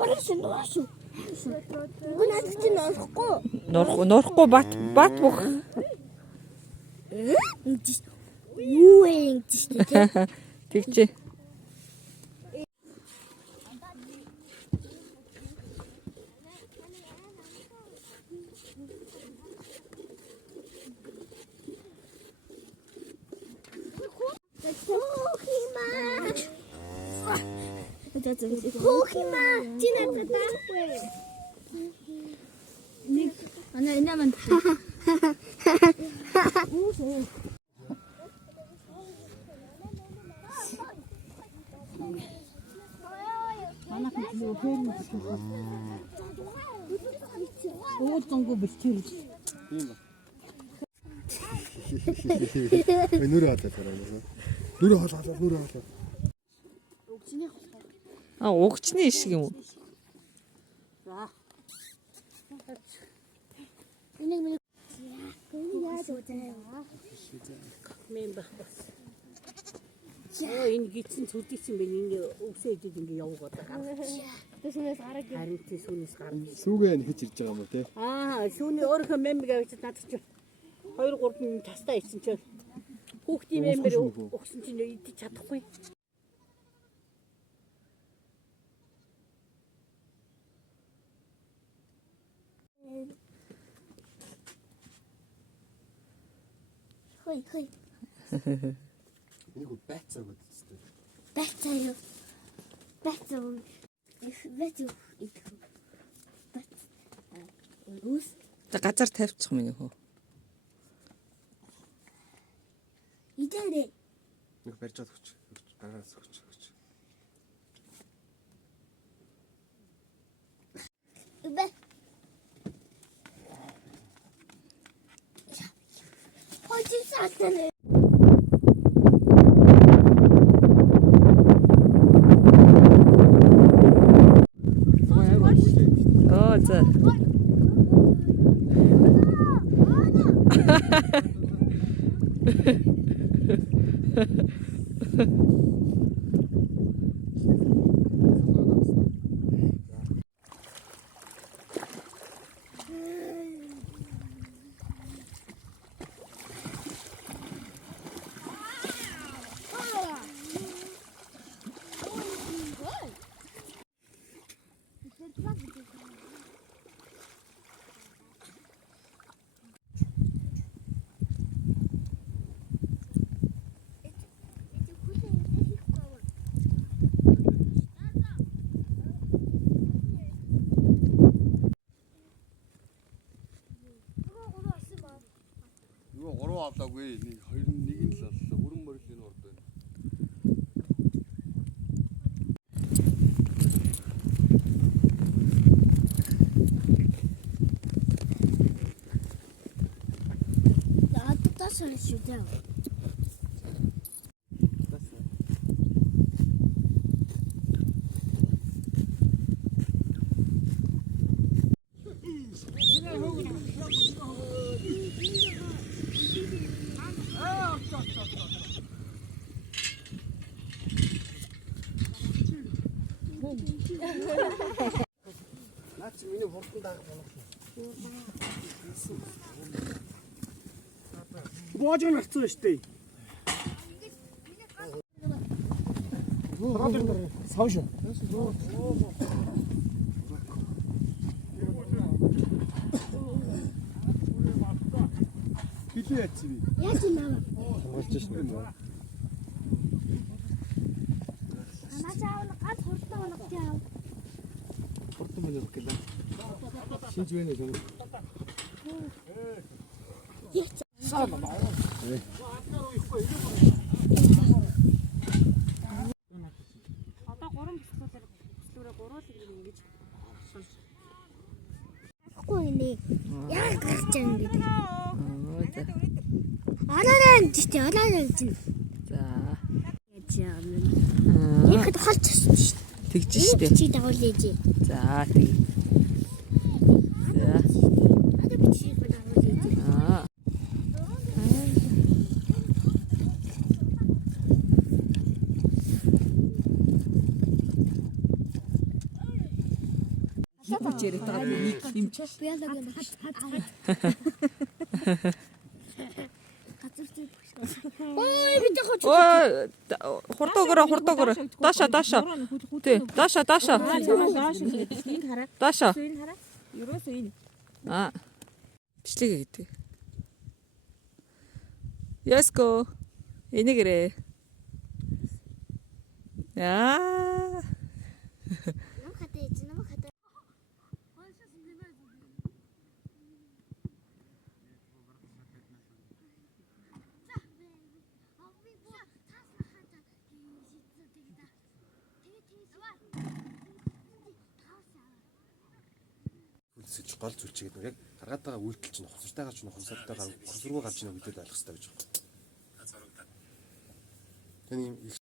Нуурш. Үгүй надад чинь нуурахгүй. Нуурахгүй бат бүх. Юу вэ гэж Тэгчээ. Хохима чиний таахгүй. Нэг энэ манд. Ууцангүй бэлчээр. Нүрэ хатаа тараа. Нүрэ хатаа. Угчны ишг юм уу? За. Энийг яаж үзээ? Мен байх бас. Энэ гидсэн цүлдийч юм бэ? Ингээ өвсөө идэд ингээ явуугаад байгаа. Тэснээс гараг. Харин тий сүүнээс гарна. Сүүгээ нэхэж ирж байгаа юм уу те? Сүүний өөрийнхөө мембиг авчид надад ч 2 3 тастаа ичсэн чинь хүүхдийн мембер өгсөн чинь идэж чадахгүй. Хой. Энийг байцаа гэдэг. Байцаа юу? Үс. Газар тавьчих миний хөө. Идэрэ. Нэг барьж авах гэж. Гараас өгч. Бэ. Хоч сатане. За. Авлаагүй нэг 2-1 л аллаа. Бүрэн морилын орд байна. Тасаа шүү дээ. Наач миний хурдан даах болох. Боож нарцсан шүү дээ. Сав шүү. Хилээ яач би. Яаж юм аа? Болж шнэ. Анаа гад хурдан унах яа. Хурдан мөн өгөх гэлээ. Шинж байна уу? Саана маа. Одоо 3 бүслүүрээ гуруулыг ингэж Ахгүй нэ. Яг гарч байгаа юм гэдэг. Алаарай гэж алаарай гэж. За. Яаж яа. Ихэд холцсон шүү дээ. Тэгж штэ. Чи дагуулж. За тэг. За. Одоо би чи дагуулж. Хүчээр байгаа нэг юм чи. Бялаг юм. Газар зүй. Ой бид хоч. Ой хурдогоро. Даша. Тий, даша. Энийг хараа. Даша. Энэ хараа. Ерөөсөө энэ. Бичлэгээ гэдэг. Яско. Энэгэрээ. Яа. Нам хатаа ээж нам хатаа. Үлсэж гол зүйл чигээд яг гаргаад байгаа үйлдэл чинь ухамсартайгаар ч ухамсартайгаар ухамсаргүй гарч ийнө гэдэгт ойлгох хэрэгтэй гэж байна. Тэний